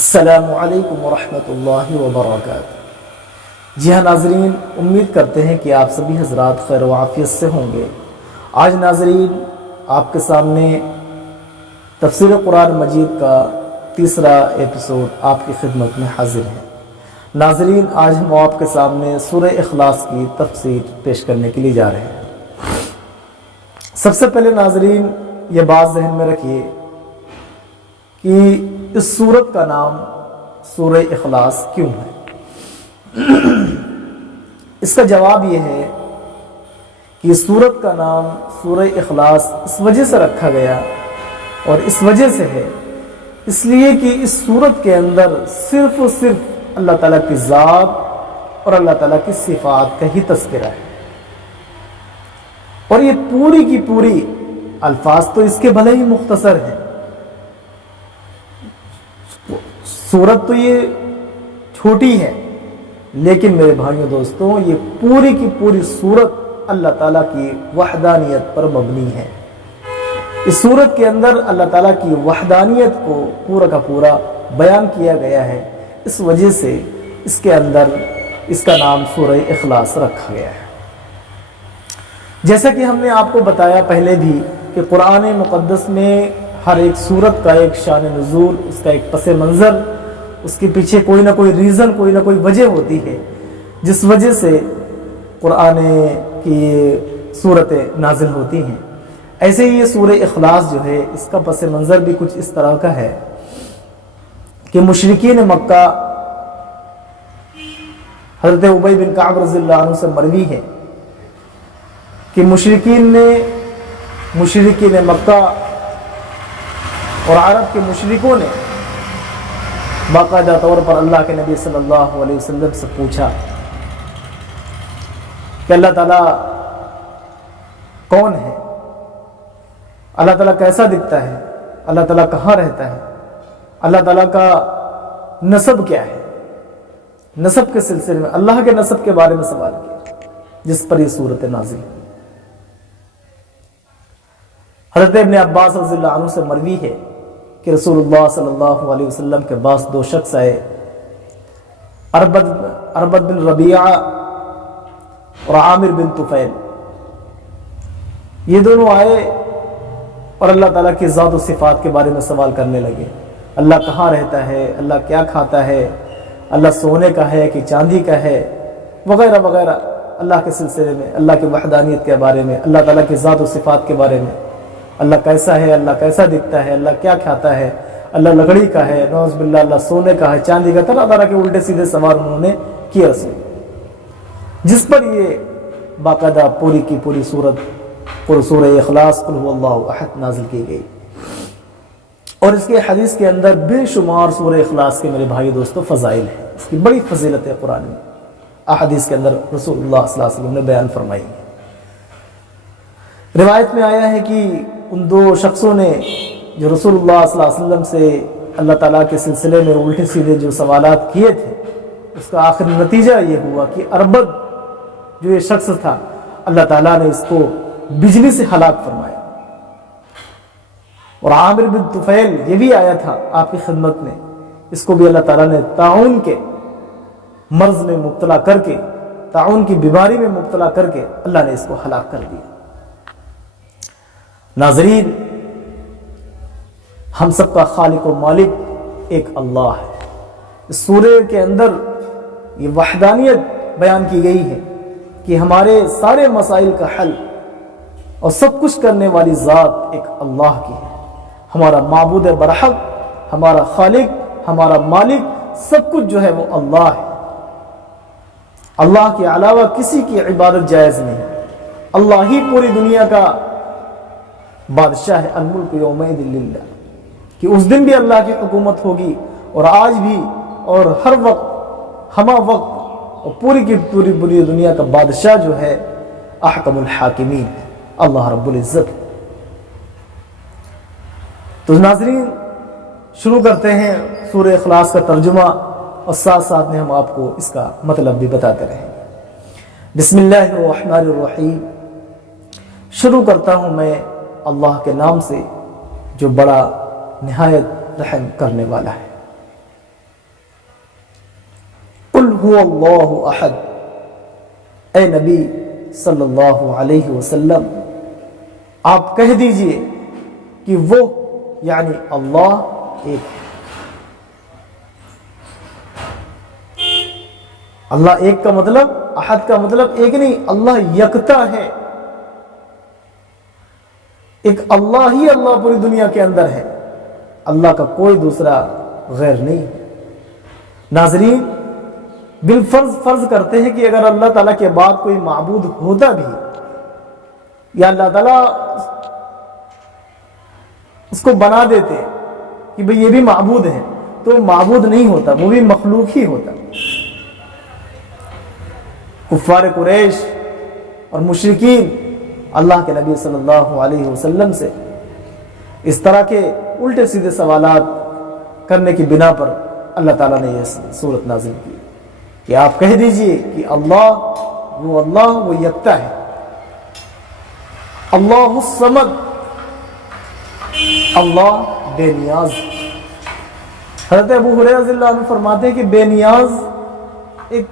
السلام علیکم ورحمۃ اللہ وبرکاتہ۔ جی ہاں ناظرین، امید کرتے ہیں کہ آپ سبھی حضرات خیر و عافیت سے ہوں گے۔ آج ناظرین آپ کے سامنے تفسیر قرآن مجید کا تیسرا ایپیسوڈ آپ کی خدمت میں حاضر ہے۔ ناظرین آج ہم آپ کے سامنے سورہ اخلاص کی تفسیر پیش کرنے کے لیے جا رہے ہیں۔ سب سے پہلے ناظرین یہ بات ذہن میں رکھیے کہ اس سورت کا نام سورہ اخلاص کیوں ہے؟ اس کا جواب یہ ہے کہ اس سورت کا نام سورہ اخلاص اس وجہ سے رکھا گیا اور اس وجہ سے ہے اس لیے کہ اس سورت کے اندر صرف اور صرف اللہ تعالیٰ کی ذات اور اللہ تعالیٰ کی صفات کا ہی تذکرہ ہے، اور یہ پوری کی پوری الفاظ تو اس کے بھلے ہی مختصر ہیں۔ سورت تو یہ چھوٹی ہے، لیکن میرے بھائیوں دوستوں یہ پوری کی پوری سورت اللہ تعالیٰ کی وحدانیت پر مبنی ہے۔ اس سورت کے اندر اللہ تعالیٰ کی وحدانیت کو پورا کا پورا بیان کیا گیا ہے، اس وجہ سے اس کے اندر اس کا نام سورہ اخلاص رکھا گیا ہے۔ جیسا کہ ہم نے آپ کو بتایا پہلے بھی کہ قرآن مقدس میں ہر ایک سورت کا ایک شان نزول، اس کا ایک پس منظر، اس کے پیچھے کوئی نہ کوئی ریزن، کوئی نہ کوئی وجہ ہوتی ہے جس وجہ سے قرآن کی یہ صورتیں نازل ہوتی ہیں۔ ایسے ہی یہ سورہ اخلاص جو ہے اس کا پس منظر بھی کچھ اس طرح کا ہے کہ مشرکین مکہ، حضرت ابی بن کعب رضی اللہ عنہ سے مروی ہے کہ مشرکین مکہ اور عرب کے مشرکوں نے باقاعدہ طور پر اللہ کے نبی صلی اللہ علیہ وسلم سے پوچھا کہ اللہ تعالیٰ کون ہے، اللہ تعالیٰ کیسا دکھتا ہے، اللہ تعالیٰ کہاں رہتا ہے، اللہ تعالیٰ کا نسب کیا ہے۔ نسب کے سلسلے میں اللہ کے نسب کے بارے میں سوال کیا، جس پر یہ صورت نازل ہے۔ حضرت ابن عباس رضی اللہ عنہ سے مروی ہے کہ رسول اللہ صلی اللہ علیہ وسلم کے پاس دو شخص آئے، اربد بن ربیعہ اور عامر بن طفیل۔ یہ دونوں آئے اور اللہ تعالیٰ کی ذات و صفات کے بارے میں سوال کرنے لگے۔ اللہ کہاں رہتا ہے، اللہ کیا کھاتا ہے، اللہ سونے کا ہے کہ چاندی کا ہے، وغیرہ وغیرہ، اللہ کے سلسلے میں، اللہ کی وحدانیت کے بارے میں، اللہ تعالیٰ کی ذات و صفات کے بارے میں، اللہ کیسا ہے، اللہ کیسا دکھتا ہے، اللہ کیا کھاتا ہے، اللہ لکڑی کا ہے، نعوذ باللہ اللہ سونے کا ہے، چاندی کا، طرح طرح کے الٹے سیدھے سوال انہوں نے کیے رسول، جس پر یہ باقاعدہ پوری کی پوری سورہ اخلاص قل هو اللہ احد نازل کی گئی۔ اور اس کے حدیث کے اندر بے شمار سورہ اخلاص کے میرے بھائی دوستو فضائل ہیں، اس کی بڑی فضیلت ہے قرآن میں، احادیث کے اندر رسول اللہ صلی اللہ علیہ وسلم نے بیان فرمائی ہے۔ روایت میں آیا ہے کہ ان دو شخصوں نے جو رسول اللہ صلی اللہ علیہ وسلم سے اللہ تعالیٰ کے سلسلے میں الٹے سیدھے جو سوالات کیے تھے، اس کا آخری نتیجہ یہ ہوا کہ اربد جو یہ شخص تھا، اللہ تعالیٰ نے اس کو بجلی سے ہلاک فرمایا، اور عامر بن طفیل یہ بھی آیا تھا آپ کی خدمت میں، اس کو بھی اللہ تعالیٰ نے طاعون کے مرض میں مبتلا کر کے، طاعون کی بیماری میں مبتلا کر کے اللہ نے اس کو ہلاک کر دیا۔ ناظرین ہم سب کا خالق و مالک ایک اللہ ہے۔ اس سورہ کے اندر یہ وحدانیت بیان کی گئی ہے کہ ہمارے سارے مسائل کا حل اور سب کچھ کرنے والی ذات ایک اللہ کی ہے۔ ہمارا معبود برحق، ہمارا خالق، ہمارا مالک، سب کچھ جو ہے وہ اللہ ہے۔ اللہ کے علاوہ کسی کی عبادت جائز نہیں، اللہ ہی پوری دنیا کا بادشاہ ہے۔ الملک یومئذ للہ، کہ اس دن بھی اللہ کی حکومت ہوگی، اور آج بھی، اور ہر وقت، ہمہ وقت، اور پوری کی پوری دنیا کا بادشاہ جو ہے احکم الحاکمین اللہ رب العزت۔ تو ناظرین شروع کرتے ہیں سورہ اخلاص کا ترجمہ، اور ساتھ ساتھ میں ہم آپ کو اس کا مطلب بھی بتاتے رہیں گے۔ بسم اللہ الرحمن الرحیم، شروع کرتا ہوں میں اللہ کے نام سے جو بڑا نہایت رحم کرنے والا ہے۔ هو اللہ احد، اے نبی صلی اللہ علیہ وسلم آپ کہہ دیجئے کہ وہ یعنی اللہ ایک ہے۔ اللہ ایک کا مطلب، احد کا مطلب ایک نہیں، اللہ یکتا ہے، ایک اللہ ہی اللہ پوری دنیا کے اندر ہے، اللہ کا کوئی دوسرا غیر نہیں۔ ناظرین، بالفرض فرض کرتے ہیں کہ اگر اللہ تعالیٰ کے بعد کوئی معبود ہوتا بھی یا اللہ تعالیٰ اس کو بنا دیتے کہ بھئی یہ بھی معبود ہے، تو معبود نہیں ہوتا، وہ بھی مخلوق ہی ہوتا۔ کفار قریش اور مشرکین اللہ کے نبی صلی اللہ علیہ وسلم سے اس طرح کے الٹے سیدھے سوالات کرنے کی بنا پر اللہ تعالیٰ نے یہ سورت نازل کی کہ آپ کہہ دیجئے کہ اللہ وہ یکتا ہے، اللہ الصمد، اللہ بے نیاز۔ حضرت ابو ہریرہ رضی اللہ عنہ فرماتے ہیں کہ بے نیاز ایک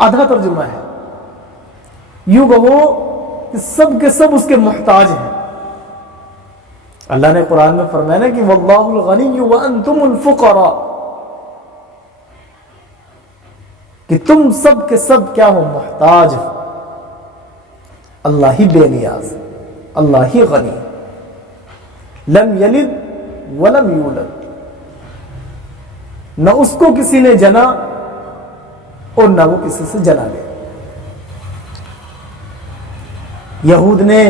آدھا ترجمہ ہے، یوں کہو کہ سب کے سب اس کے محتاج ہیں۔ اللہ نے قرآن میں فرمایا نا کہ واللہ الغنی وانتم الفقراء، کہ تم سب کے سب کیا ہو، محتاج ہو۔ اللہ ہی بے نیاز، اللہ ہی غنی، لم یلد ولم یولد، نہ اس کو کسی نے جنا اور نہ وہ کسی سے جنا گیا۔ یہود نے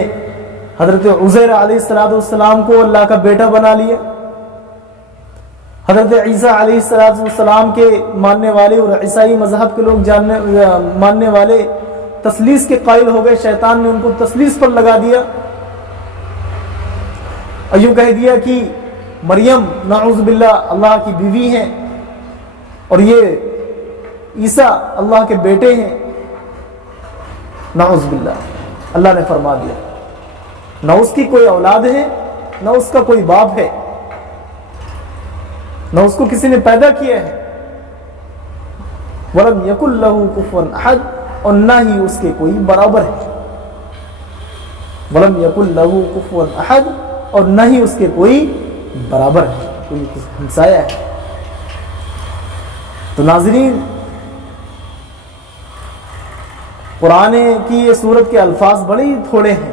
حضرت عزیر علیہ السلام کو اللہ کا بیٹا بنا لیا، حضرت عیسیٰ علیہ السلام کے ماننے والے اور عیسائی مذہب کے لوگ ماننے والے تثلیث کے قائل ہو گئے، شیطان نے ان کو تثلیث پر لگا دیا اور یوں کہہ دیا کہ مریم نعوذ باللہ اللہ کی بیوی ہیں اور یہ عیسیٰ اللہ کے بیٹے ہیں، نعوذ باللہ۔ اللہ نے فرما دیا نہ اس کی کوئی اولاد ہے، نہ اس کا کوئی باپ ہے، نہ اس کو کسی نے پیدا کیا ہے، وَلَمْ يَكُنْ لَهُ كُفُوًا أَحَدٌ، اور نہ ہی اس کے کوئی برابر ہے۔ وَلَمْ يَكُنْ لَهُ كُفُوًا أَحَدٌ، اور نہ ہی اس کے کوئی برابر ہے، کوئی ہمسایہ ہے۔ تو ناظرین، قرآن کی یہ سورت کے الفاظ بڑے ہی تھوڑے ہیں،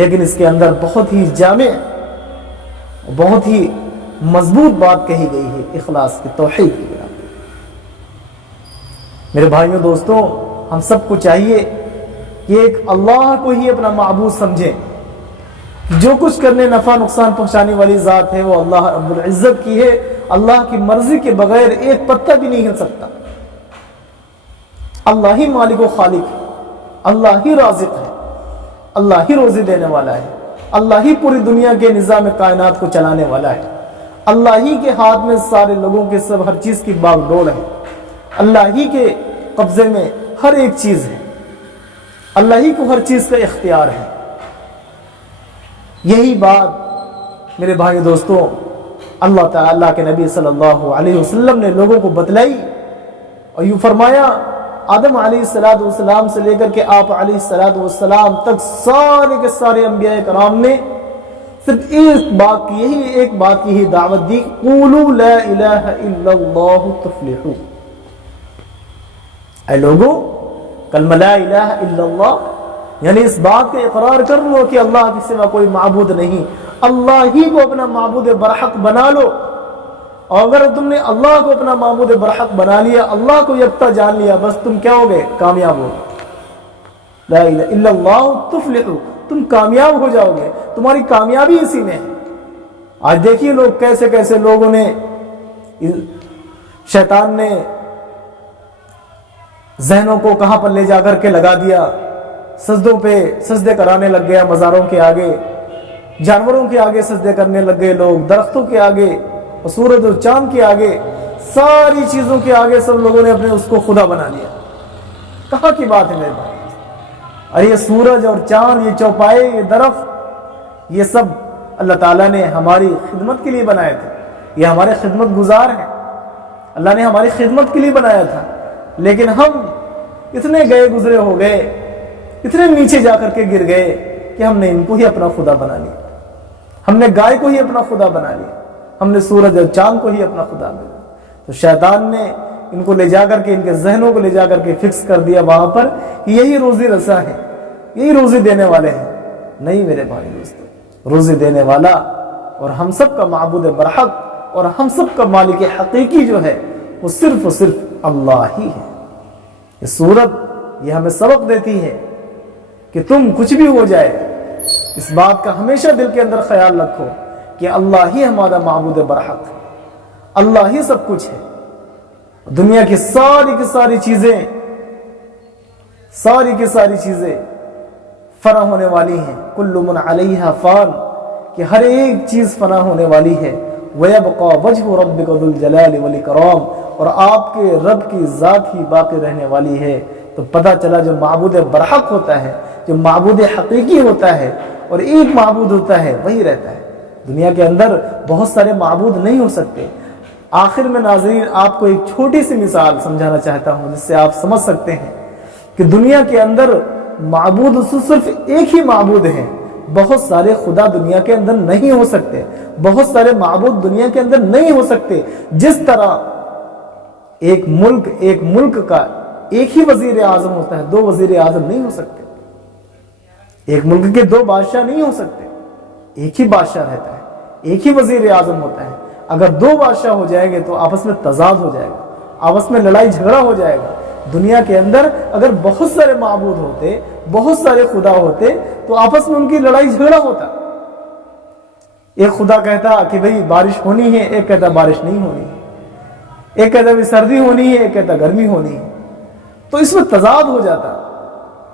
لیکن اس کے اندر بہت ہی جامع، بہت ہی مضبوط بات کہی گئی ہے اخلاص کی، توحید کی بنا پر۔ میرے بھائیوں دوستوں، ہم سب کو چاہیے کہ ایک اللہ کو ہی اپنا معبود سمجھیں۔ جو کچھ کرنے، نفع نقصان پہنچانے والی ذات ہے وہ اللہ رب العزت کی ہے، اللہ کی مرضی کے بغیر ایک پتہ بھی نہیں ہل سکتا۔ اللہ ہی مالک و خالق ہے، اللہ ہی رازق ہے، اللہ ہی روزی دینے والا ہے، اللہ ہی پوری دنیا کے نظام کائنات کو چلانے والا ہے، اللہ ہی کے ہاتھ میں سارے لوگوں کے سب ہر چیز کی باغ ڈول ہے، اللہ ہی کے قبضے میں ہر ایک چیز ہے، اللہ ہی کو ہر چیز کا اختیار ہے۔ یہی بات میرے بھائی دوستوں اللہ تعالیٰ کے نبی صلی اللہ علیہ وسلم نے لوگوں کو بتلائی اور یوں فرمایا، آدم علیہ السلام سے لے کر کے آپ علیہ السلام تک سارے کے سارے انبیاء کرام نے صرف ایک بات کی ہی دعوت دی، قولوا لا الہ الا اللہ تفلحوا۔ اے لوگوں، کلمہ لا الہ الا اللہ یعنی اس بات کا اقرار کر لو کہ اللہ کے سوا کوئی معبود نہیں، اللہ ہی کو اپنا معبود برحق بنا لو، اور اگر تم نے اللہ کو اپنا معبود برحق بنا لیا، اللہ کو یکتا جان لیا، بس تم کیا ہو گئے؟ کامیاب ہو گئے۔ لا الہ الا اللہ تفلحوا، تم کامیاب ہو جاؤ گے، تمہاری کامیابی اسی میں ہے۔ آج دیکھیے لوگ کیسے کیسے لوگوں نے، شیطان نے ذہنوں کو کہاں پر لے جا کر کے لگا دیا، سجدوں پہ سجدے کرانے لگ گیا، مزاروں کے آگے، جانوروں کے آگے سجدے کرنے لگ گئے لوگ، درختوں کے آگے اور سورج اور چاند کے آگے، ساری چیزوں کے آگے سب لوگوں نے اپنے اس کو خدا بنا لیا۔ کہاں کی بات ہے میرے بھائی؟ اور یہ سورج اور چاند، یہ چوپائے، یہ درخت، یہ سب اللہ تعالیٰ نے ہماری خدمت کے لیے بنائے تھے، یہ ہمارے خدمت گزار ہیں۔ اللہ نے ہماری خدمت کے لیے بنایا تھا، لیکن ہم اتنے گئے گزرے ہو گئے، اتنے نیچے جا کر کے گر گئے کہ ہم نے ان کو ہی اپنا خدا بنا لیا، ہم نے گائے کو ہی اپنا خدا بنا لیا، ہم نے سورج اور چاند کو ہی اپنا خدا بنا لیا۔ تو شیطان نے ان کو لے جا کر کے، ان کے ذہنوں کو لے جا کر کے فکس کر دیا وہاں پر کہ یہی روزی رساں ہے، یہی روزی دینے والے ہیں۔ نہیں میرے بھائی دوستو، روزی دینے والا اور ہم سب کا معبود برحق اور ہم سب کا مالک حقیقی جو ہے وہ صرف اور صرف اللہ ہی ہے۔ یہ سورت یہ ہمیں سبق دیتی ہے کہ تم کچھ بھی ہو جائے، اس بات کا ہمیشہ دل کے اندر خیال رکھو کہ اللہ ہی ہمارا معبود برحق ہے، اللہ ہی سب کچھ ہے۔ دنیا کی ساری چیزیں فنا ہونے والی ہیں، کل من علیہا فان، کہ ہر ایک چیز فنا ہونے والی ہے۔ وَيَبْقَى وَجْهُ رَبِّكَ ذُو الْجَلَالِ وَالْإِكْرَامِ، اور آپ کے رب کی ذات ہی باقی رہنے والی ہے۔ تو پتہ چلا جو معبود برحق ہوتا ہے، جو معبود حقیقی ہوتا ہے اور ایک معبود ہوتا ہے، وہی رہتا ہے۔ دنیا کے اندر بہت سارے معبود نہیں ہو سکتے۔ آخر میں ناظرین آپ کو ایک چھوٹی سی مثال سمجھانا چاہتا ہوں جس سے آپ سمجھ سکتے ہیں کہ دنیا کے اندر معبود صرف ایک ہی معبود ہے، بہت سارے خدا دنیا کے اندر نہیں ہو سکتے، بہت سارے معبود دنیا کے اندر نہیں ہو سکتے۔ جس طرح ایک ملک کا ایک ہی وزیر اعظم ہوتا ہے، دو وزیر اعظم نہیں ہو سکتے، ایک ملک کے دو بادشاہ نہیں ہو سکتے، ایک ہی بادشاہ رہتا ہے، ایک ہی وزیر اعظم ہوتا ہے۔ اگر دو بادشاہ ہو جائیں گے تو آپس میں تضاد ہو جائے گا، آپس میں لڑائی جھگڑا ہو جائے گا۔ دنیا کے اندر اگر بہت سارے معبود ہوتے، بہت سارے خدا ہوتے تو آپس میں ان کی لڑائی جھگڑا ہوتا۔ ایک خدا کہتا کہ بھئی بارش ہونی ہے، ایک کہتا بارش نہیں ہونی ہے، ایک کہتا بھی سردی ہونی ہے، ایک کہتا گرمی ہونی ہے، تو اس میں تضاد ہو جاتا۔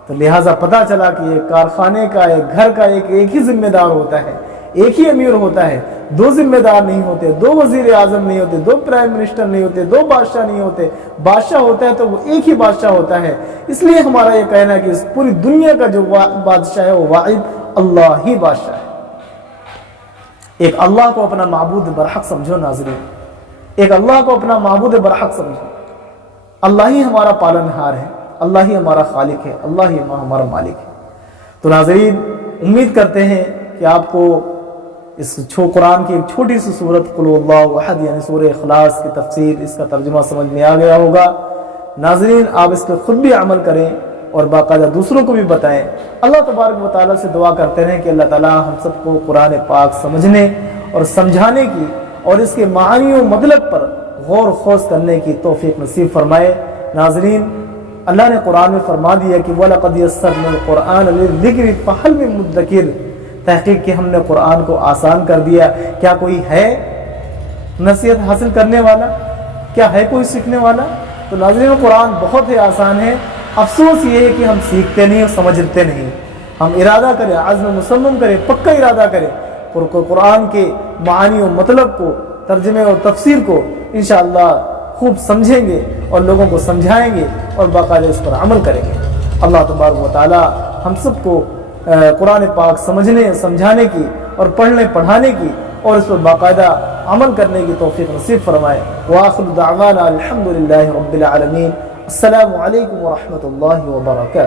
تو لہٰذا پتہ چلا کہ ایک کارخانے کا، ایک گھر کا ایک ہی ذمہ دار ہوتا ہے، ایک ہی امیر ہوتا ہے، دو ذمہ دار نہیں ہوتے، دو وزیر اعظم نہیں ہوتے، دو پرائم منسٹر نہیں ہوتے، دو بادشاہ نہیں ہوتے۔ بادشاہ ہوتا ہے تو وہ ایک ہی بادشاہ ہوتا ہے۔ اس لیے ہمارا یہ کہنا ہے کہ اس پوری دنیا کا جو بادشاہ ہے وہ واحد اللہ ہی بادشاہ ہے۔ ایک اللہ کو اپنا معبود برحق سمجھو ناظرین، ایک اللہ کو اپنا معبود برحق سمجھو۔ اللہ ہی ہمارا پالنہار ہے، اللہ ہی ہمارا خالق ہے، اللہ ہی ہمارا مالک ہے۔ تو ناظرین امید کرتے ہیں کہ آپ کو اس قرآن کی ایک چھوٹی سی سورت قل هو اللہ احد یعنی سورہ اخلاص کی تفسیر، اس کا ترجمہ سمجھ میں آ گیا ہوگا۔ ناظرین آپ اس پہ خود بھی عمل کریں اور باقاعدہ دوسروں کو بھی بتائیں۔ اللہ تبارک و تعالیٰ سے دعا کرتے رہیں کہ اللہ تعالیٰ ہم سب کو قرآن پاک سمجھنے اور سمجھانے کی اور اس کے معانی و مطلب پر غور و خوض کرنے کی توفیق نصیب فرمائے۔ ناظرین اللہ نے قرآن میں فرما دیا کہ وَلَقَدْ يَسَّرْنَا الْقُرْآنَ لِلذِّكْرِ فَهَلْ مِن مُدَّكِرٍ، تحقیق کہ ہم نے قرآن کو آسان کر دیا، کیا کوئی ہے نصیحت حاصل کرنے والا، کیا ہے کوئی سیکھنے والا؟ تو ناظرین قرآن بہت ہی آسان ہے، افسوس یہ ہے کہ ہم سیکھتے نہیں اور سمجھتے نہیں۔ ہم ارادہ کریں، عزم مصمم کریں، پکا ارادہ کریں، قرآن کے معانی و مطلب کو، ترجمے اور تفسیر کو انشاءاللہ خوب سمجھیں گے اور لوگوں کو سمجھائیں گے اور باقاعدہ اس پر عمل کریں گے۔ اللہ تبارک و تعالی ہم سب کو قرآن پاک سمجھنے سمجھانے کی اور پڑھنے پڑھانے کی اور اس پر باقاعدہ عمل کرنے کی توفیق نصیب فرمائے۔ وآخر دعوانا الحمدللہ رب العالمین۔ السلام علیکم ورحمۃ اللہ وبرکاتہ۔